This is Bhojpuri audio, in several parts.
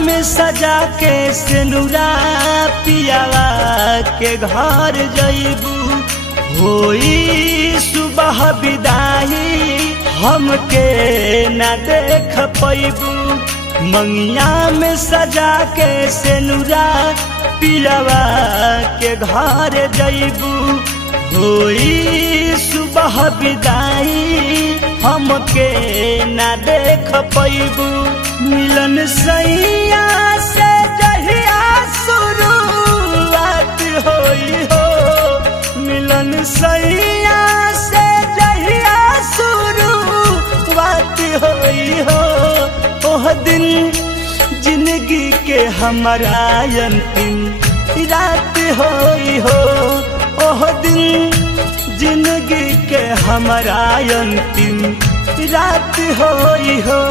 में सजा के सिनुरा पियावा के घर जइबू होई सुबह विदाई हमके न देख पैबू मंगिया में सजा के सिनुरा पियावा के घर जइबू होई सुबह विदाई हमके न देख पैबू मिलन सैया से जहिया शुरुआत होई हो मिलन सैया से जहिया शुरुआत होई हो ओह दिन जिंदगी के हमारा अंतिम रात होई हो ओह दिन जिंदगी के हमारा अंतिम रात होई हो।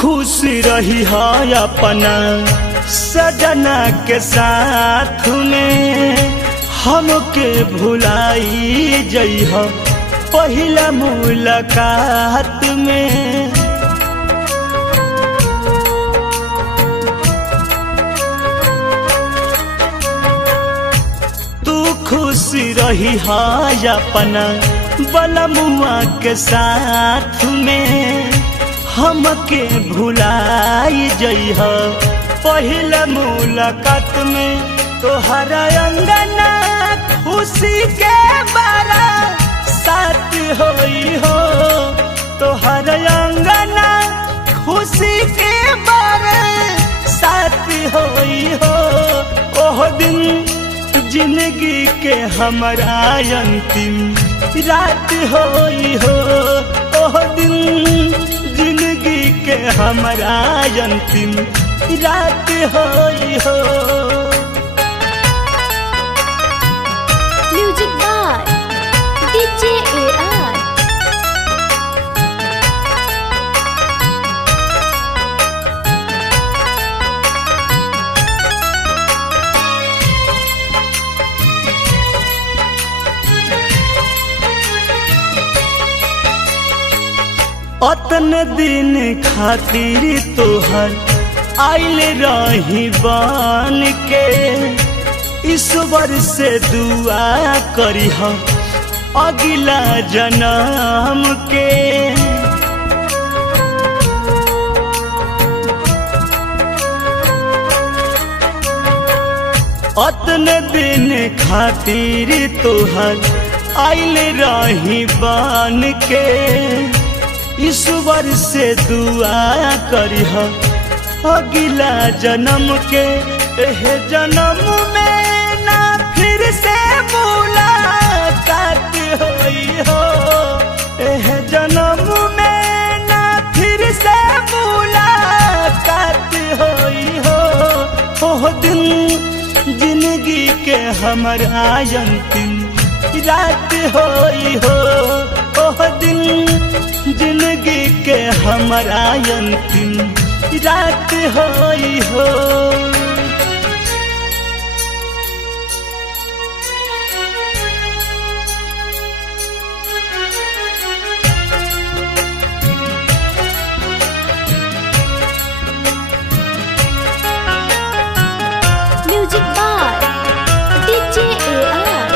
खुश रही है अपना सजना के साथ में हमके भुलाई जइह पहिला मुलाकात में तू खुश रही है अपना बलमुआ के साथ में हमके भुलाई जइह पहिला मुलाकात में तोहरा अंगना खुशी के बारा साथ होई हो तोहरा अंगना खुशी के बारा साथ होई हो ओह दिन जिंदगी के हमारा अंतिम रात होई हो ओह दिन जिंदगी के हमारा अंतिम रात होई हो। म्यूजिक बाय डीजे AR अतन दिन खातिर तोहर आइल रही बन के ईश्वर से दुआ करिह अगला जन्म के अतन दिन खातिर तोहर आइल रही बन के ईश्वर से दुआ करिह अगला जन्म के एह जन्म में ना फिर से मुलाकात होई हो एह जन्म में ना फिर से मुलाकात होई हो ओह दिन जिंदगी के हमारा अंतिम रात होई हो ओह दिन जिंदगी के हमारा अंतिम रात होई हो। म्यूजिक बाय डीजे AR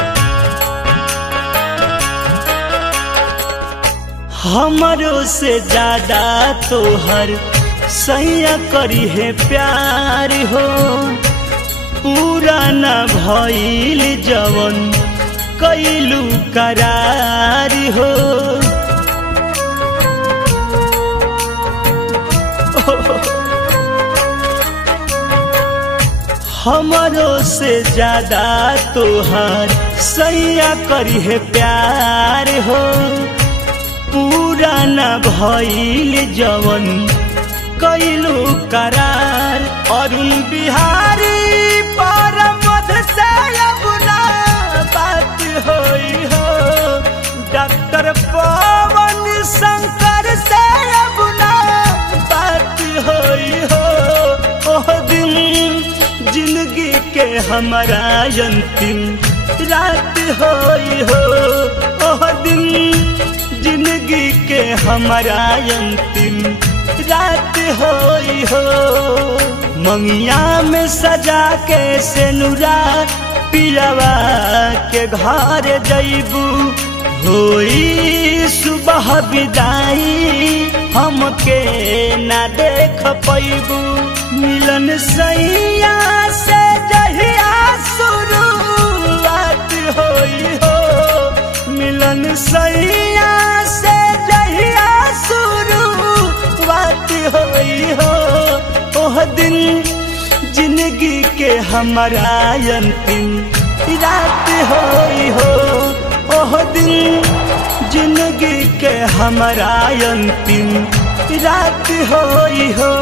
हमरो से ज्यादा तोहर सैया करी है प्यार हो पूरा न भइल जवन कैलू करार हो हमरो से ज्यादा तोहर सैया करी है प्यार हो पूरा न भइल जवन कैलू करार अरुण बिहारी पर मध से अब ना बात के हमारा अंतिम रात होई हो। ओह दिन जिंदगी के हमारा अंतिम रात होई हो। मंगिया में सजा के सेनुरा पियावा के घर जइबू, होई सुबह विदाई हमके ना देख पैबू। मिलन सैया से जहिया शुरुआत होई हो, मिलन सैया से जहिया शुरुआत होई हो। ओह दिन जिंदगी के हमारा अंतिम रात होई हो। ओह दिन जिंदगी के हमारा अंतिम रात होई हो।